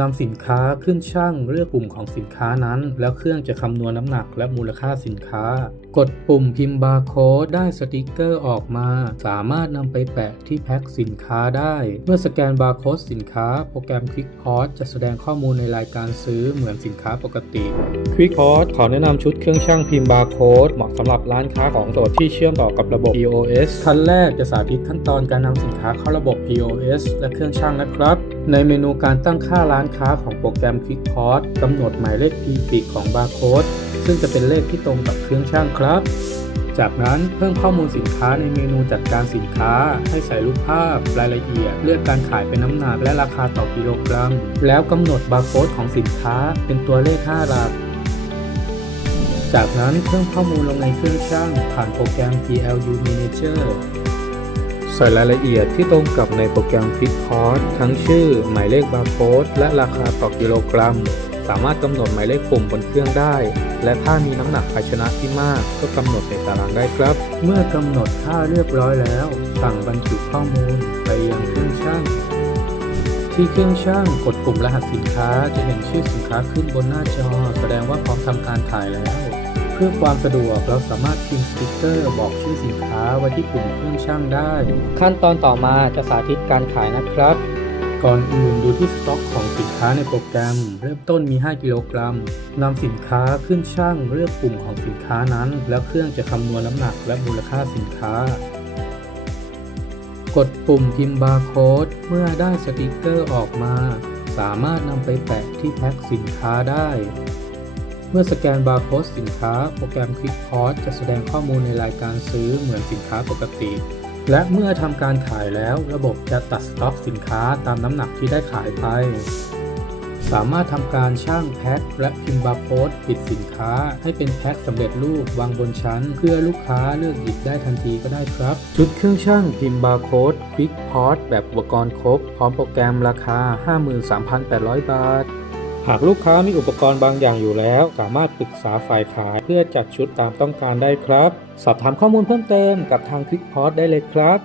นำสินค้าขึ้นช่างเลือกปุ่มของสินค้านั้น แล้วเครื่องจะคำนวณน้ำหนักและมูลค่าสินค้า กดปุ่มพิมพ์บาร์โค้ดได้สติกเกอร์ออกมา สามารถนำไปแปะที่แพ็คสินค้าได้ เมื่อสแกนบาร์โค้ดสินค้า โปรแกรม Quick p o s จะแสดงข้อมูลในรายการซื้อเหมือนสินค้าปกติ Quick p o s ขอแนะนำชุดเครื่องช่างพิมพ์บาร์โค้ดเหมาะสำหรับร้านค้าของโสดที่เชื่อมต่อกับระบบ POS ขั้นแรกจะสาธิตขั้นตอนการนำสินค้าเข้าระบบ POS และเครื่องช่างนะครับ ในเมนูการตั้งค่าร้านค้าของโปรแกรม Quick p o s กำหนดหมายเลข prefix ของบาร์โค้ดซึ่งจะเป็นเลขที่ตรงกับเครื่องช่างครับ จากนั้นเพิ่มข้อมูลสินค้าในเมนูจัดการสินค้า ให้ใส่รูปภาพ รายละเอียด เลือกการขายเป็นน้ำหนักและราคาต่อกิโลกรัม แล้วกำหนดบาร์โค้ดของสินค้าเป็นตัวเลข5หลักจากนั้นเพิ่มข้อมูลลงในเครื่องช่างผ่านโปรแกรม PLU Manager ใส่รายละเอียดที่ตรงกับในโปรแกรม Pick p o s ทั้งชื่อ หมายเลขบาร์โค้ดและราคาต่อกิโลกรัม สามารถกำหนดหมายเลขปุ่มบนเครื่องได้ และถ้ามีน้ำหนักภาชนะที่มาก ก็กำหนดในตารางได้ครับ เมื่อกำหนดค่าเรียบร้อยแล้ว สั่งบรรจุข้อมูลไปยังเครื่องช่างที่เครื่องช่างกดปุ่มรหัสสินค้าจะเห็นชื่อสินค้าขึ้นบนหน้าจอ แสดงว่าพร้อมทำการขายแล้ว เพื่อความสะดวกเราสามารถพิมพ์สติกเกอร์บอกชื่อสินค้าไว้ที่ปุ่มเครื่องช่างได้ ขั้นตอนต่อมาจะสาธิตการขายนะครับ ก่อนอื่นดูที่สต็อกของสินค้าในโปรแกรม เริ่มต้นมี 5 กิโลกรัมนำสินค้าขึ้นช่างเลือกปุ่มของสินค้านั้น แล้วเครื่องจะคำนวณน้ำหนักและมูลค่าสินค้ากดปุ่มพิมพ์บาร์โค้ดเมื่อได้สติกเกอร์ออกมา สามารถนำไปแปะที่แพ็คสินค้าได้เมื่อสแกนบาร์โค้ดสินค้า โปรแกรม Quick p o s จะแสดงข้อมูลในรายการซื้อเหมือนสินค้าปกติ และเมื่อทำการขายแล้วระบบจะตัดสต็อกสินค้าตามน้ำหนักที่ได้ขายไป สามารถทำการช่างแพ็คและพิมพ์บาร์โค้ดปิดสินค้า ให้เป็นแพ็คสำเร็จรูปวางบนชั้น เพื่อลูกค้าเลือกหยิบได้ทันทีก็ได้ครับ ชุดเครื่องช่างพิมพ์บาร์โค้ด Quick p o s แบบอุปกรณ์ครบ พร้อมโปรแกรมราคา 53,800 บาท หากลูกค้ามีอุปกรณ์บางอย่างอยู่แล้ว สามารถปรึกษาฝ่ายขายเพื่อจัดชุดตามต้องการได้ครับ สอบถามข้อมูลเพิ่มเติมกับทาง Quick p o s ได้เลยครับ